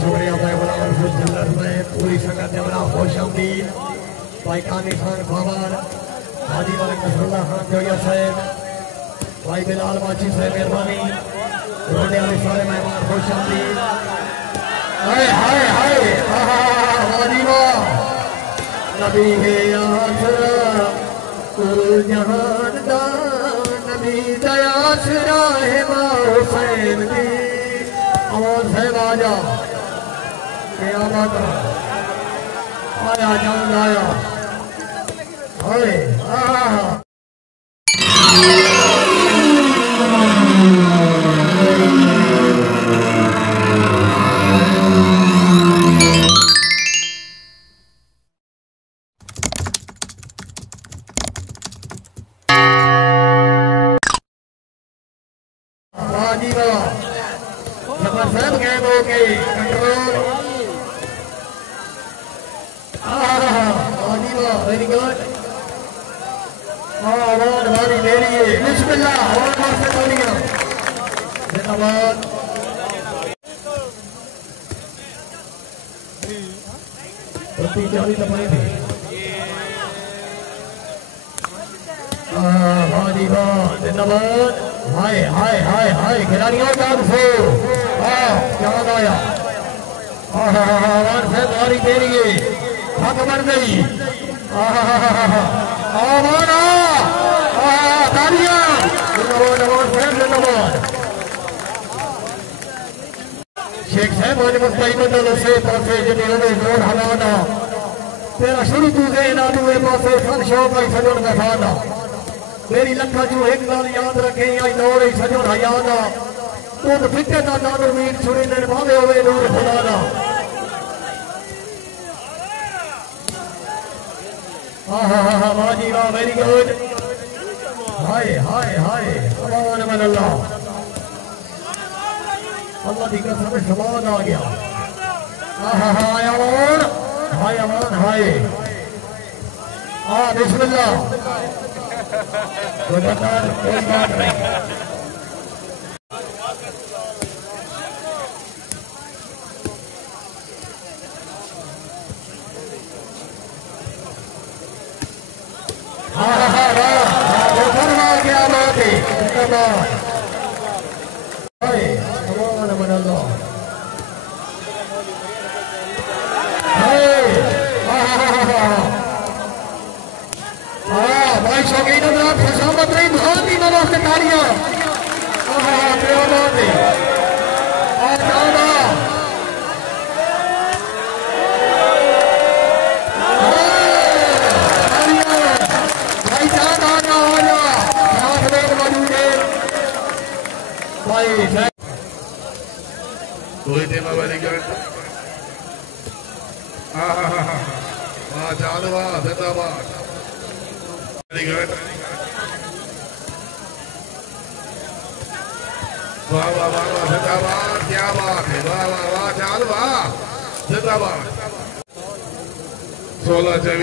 शुक्रिया पूरी संगत ने बड़ा खुश आमदीद भाई कानी खान खावान हाजी मलिक नसरुल्लाह खान जोया साहब भाई बिलाल माची साहब मेहरबानी रोने वाले सारे मेहमान खुश आमदीद हाय हाय हाय हाजी वाह नबी है आसरा कुल जहान दा नबी दया आसरा है मां हुसैन दी आवाज है आजा क़यामत आया जान आया हाय शेख साहब आज मुस्ताई बदल से पासे जने रोड हलाना तेरा शुरू तू से ना तू पासे सन शौक आई सजन बसाना मेरी लखा जो एक गाल याद रखे आई दौड़ ही सजन हयाना तू तो फिटे ना नादर मीर छुरी ने भावे हुए नूर फुलाना आहा माजी वाह वेरी गुड हाय हाय हाय अमान मन अल्लाह अल्लाह की कसम समान आ गया हाय अमान हाय बिस्मिल्लाह कोई बात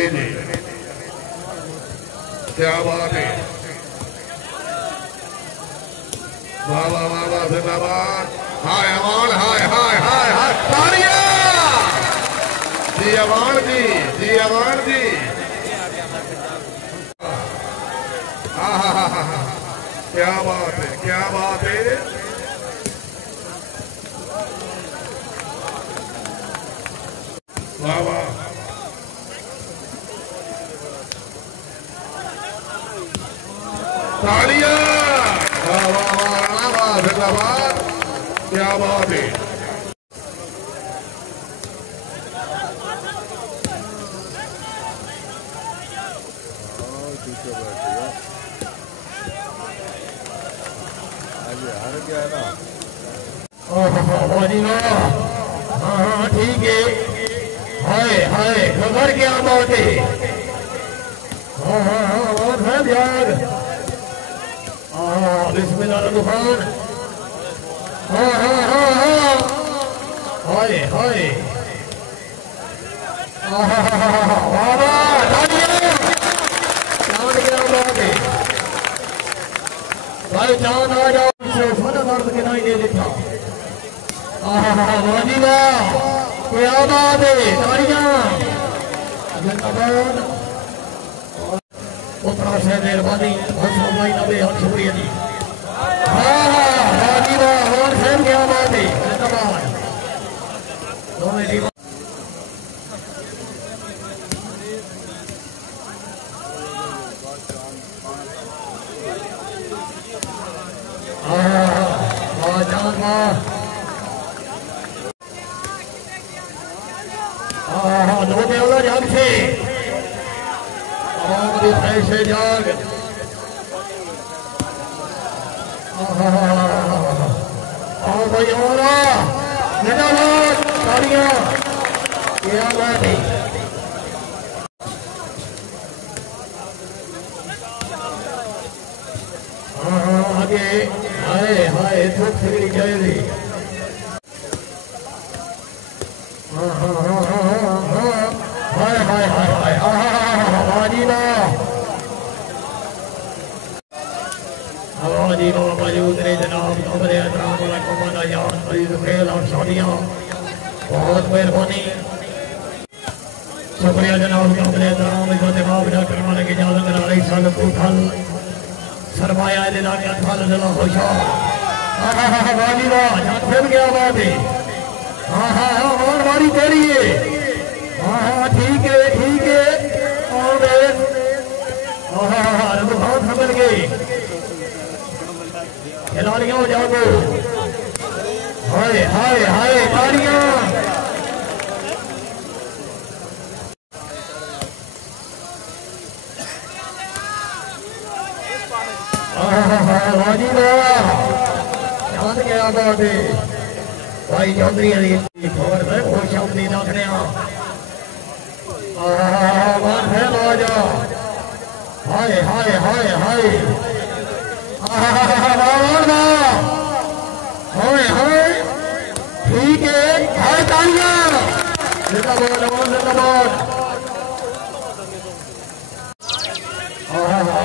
नहीं क्या बात है वाह वाह वाह वाह जिंदाबाद हाय अमान हाय हाय हाय हाय तालियां जी अमान जी क्या बात है वाह वाह तालियां वाह वाह वाह वाह जिंदाबाद क्या बात है वाह जी वाह, हाँ ठीक है, हाय हाय खबर क्या बात है, हाँ हाँ हाँ और है यार, हाँ बिस्मिल्लाह, हाँ हाँ हाँ हाँ, हाय हाय, बाबा चांद क्या बात है भाई, चांद आ जाओ, दर्द के नहीं दे देता, वाजी वाह क्या बात है, तालियां जिंदाबाद, उत्तरा से मेहरबानी, नबे और शुक्रिया जी, हाँ हाँ वाजी वाह और सैम क्या बात है, जिंदाबाद दोनों जी, दो देवला जाग से ऐसे जाग, भाई और तालियां क्या बात है, आगे हाय हाय धूप सिगड़ी जाएगी, हाँ हाँ हाँ हाँ हाँ हाय हाय हाय हाय, आवाजी वाह मौजूद रहे जनाब, कमरे एहतराम वाला कमाना याद मरीज खेल और शादियाँ, बहुत मेहरबानी, शुक्रिया जनाब, कमरे एहतराम दिमाग डॉक्टर वाले की इजाजत करा रही साल फल सरमाया इलाके फल जिला खुशा, वाजी वाह फिर क्या बात है, हाँ हाँ हाँ और बारी तेरी है, हाँ हाँ ठीक है और हाँ बहुत समझ गई, खिलाड़ियों जागो, हाय हाय हाय तालियां, वाजी वाह चांद क्या बात है भाई, चौधरी खबर है खुशब दी रखने, हाय हाय हाय हाय, हाय हाय ठीक है, हाय तालियां जिंदाबाद जिंदाबाद,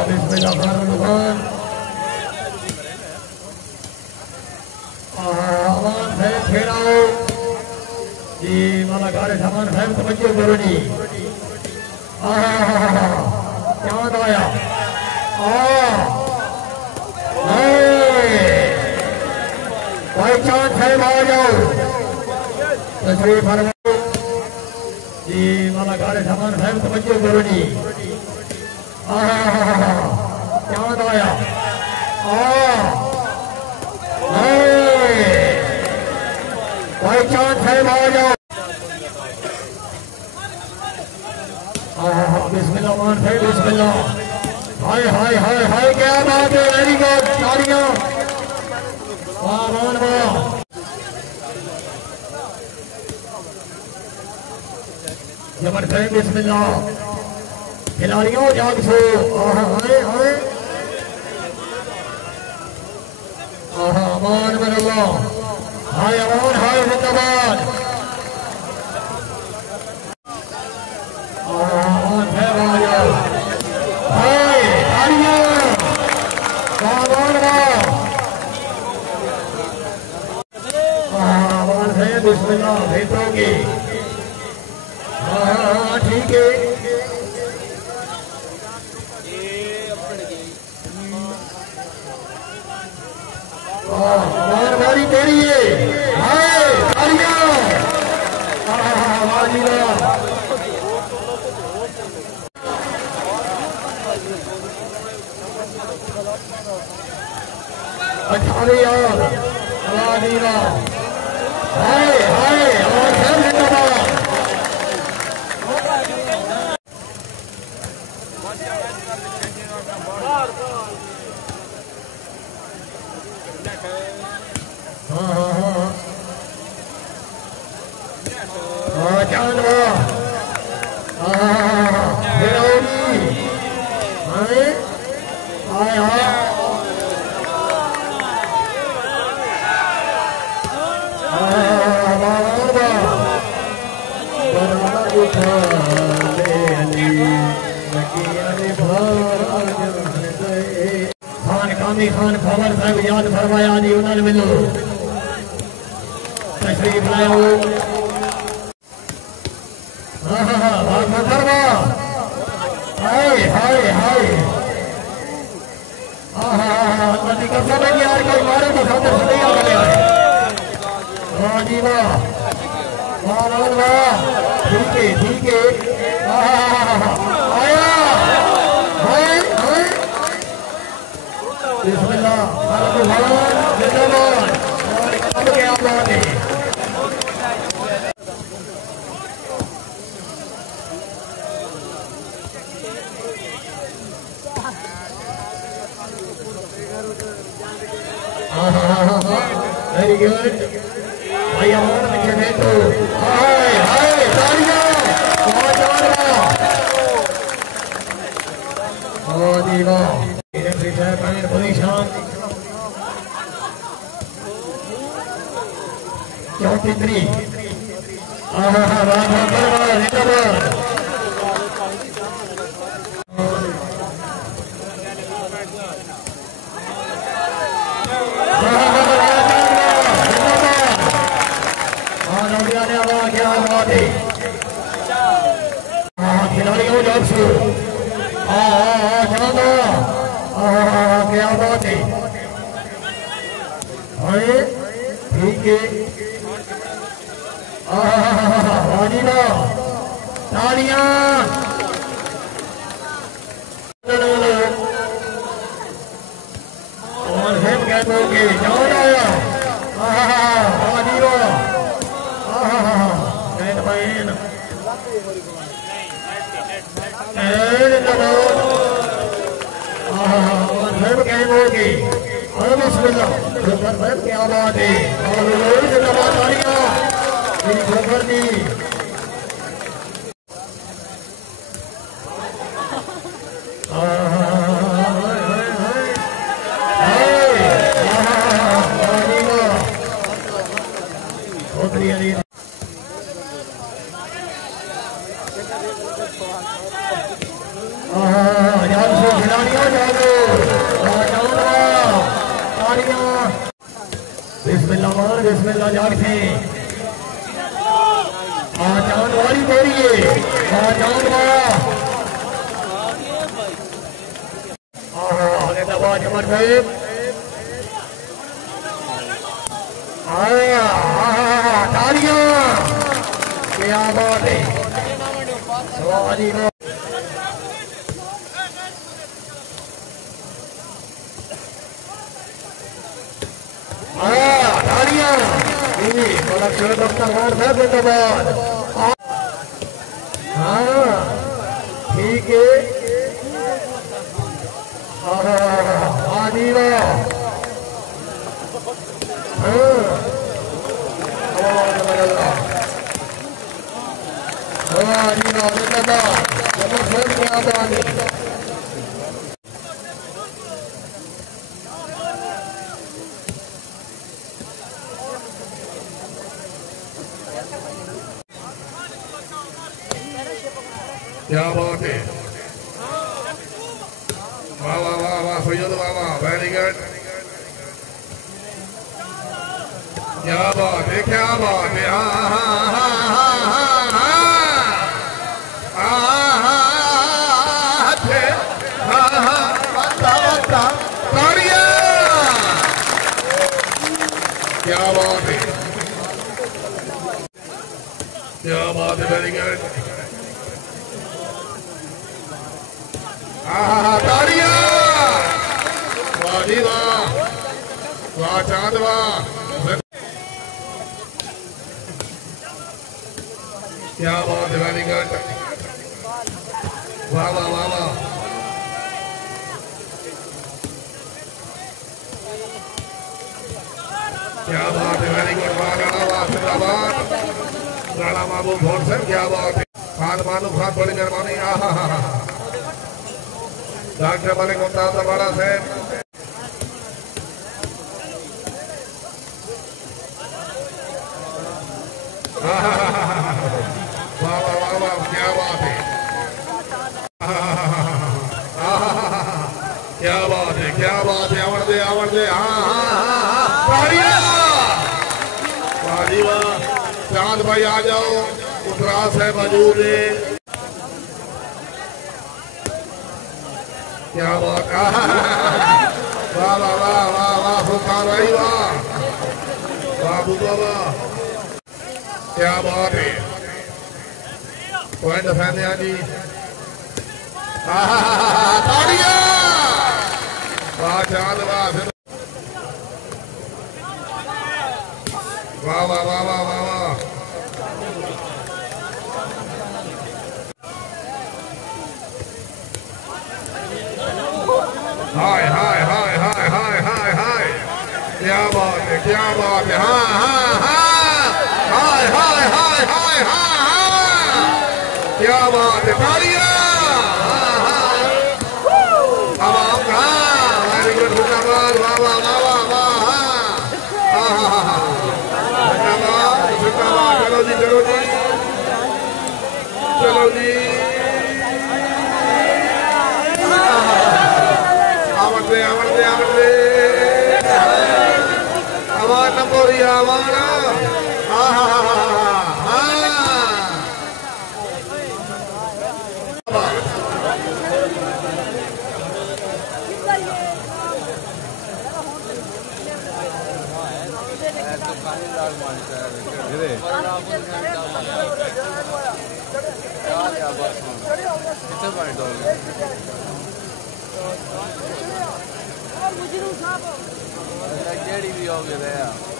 बिस्मिल्लाह रहमान, अमान है फेराओ जी, माला गाड़े सामान है तवज्जो करो जी, चांद आया, भाई चांद है आ जाओ, तशरीफ फरमाओ जी, माला गाड़े सामान है तवज्जो करो जी, चांद आया, भाई चांद है आ जाओ, बिस्मिल्लाह मान है बिस्मिल्लाह, हाय हाय हाय हाय क्या बात है, वेरी गुड तालियां, वाह मान वाह, जबरदस्त बिस्मिल्लाह, खिलाड़ियों जाग सो, हाय हाय अमान मन अल्लाह, हाय अमान हाय जिंदाबाद, अमान है राजा, हाय तालियां, अमान अमान है बिस्मिल्लाह भेजोगे, हाँ ठीक है, अमान बारी तेरी है, हाय तालियां, वाजी वाह, अठारह यार, वाजी वाह, हाय हाय और सब जिंदाबाद, चांद वाह फिर होगी आए आए हाँ खान खबर साहब याद फरमाया जी उन्होंने मिलो तशरीफ लाओ हाँ हाँ हाँ बात फरमा हाय हाय हाय हाँ हाँ हाँ नदी का समय यार कोई मारे तो खाते से नहीं आगे आए वाह जी वाह वाह वाह वाह ठीक है हाँ हाँ हाँ आया हाय हाय बिस्मिल्लाह भगवान जिंदाबाद और कब के आबाद है वेरी गुड भाई अमान में खेले तो हाय हाय तालियां बहुत ज्यादा बहुत ही वाह चौथी थ्री खिलाड़ियों जब से क्या बात है ठीक है तालियां और हम कहते जाओ आया क्या बात है बिस्मिल्लाह जागते चांद वाली बोलिए चांद जमर साहेब तालियां क्या बात है जिंदाबाद हाँ ठीक है आदीवा क्या बात है वाह वाह वाह वाह सैयद वाह वाह वेरी गुड क्या बात है क्या बात है वेरी गुड तालियां वाह जी वाह चांद वाह क्या बात है वेरी गुड वाह वाह वाह वाह क्या बात है वेरी गुड वाह जिंदाबाद लाला महबूब भोरसन क्या बात है खान मानू खान बड़ी मेहरबानी डॉक्टर मलिक मुमताज अबाड़ा साहब वाह वाह वाह वाह क्या बात है क्या बात है क्या बात है आवड़ दे चांद भाई आ जाओ उतरास है मौजूद है क्या बात वाह वाह वाह वाह वाह फुलकार भाई वाह बाबू बाबा क्या बात है पॉइंट फैन जी ताड़ियां वाह चांद वाह वाह वाह वाह वाह वाह वाह हाय हाय हाय हाय हाय हाय हाय क्या बात है हाँ हाँ हाँ हाय हाय हाय हाय हाँ हाँ क्या बात है तालियां वेरी गुड जिंदाबाद वाह वाह वाह वाह वाह चलो जी आवड़ते अवान नंबोरी अवान भी हो गया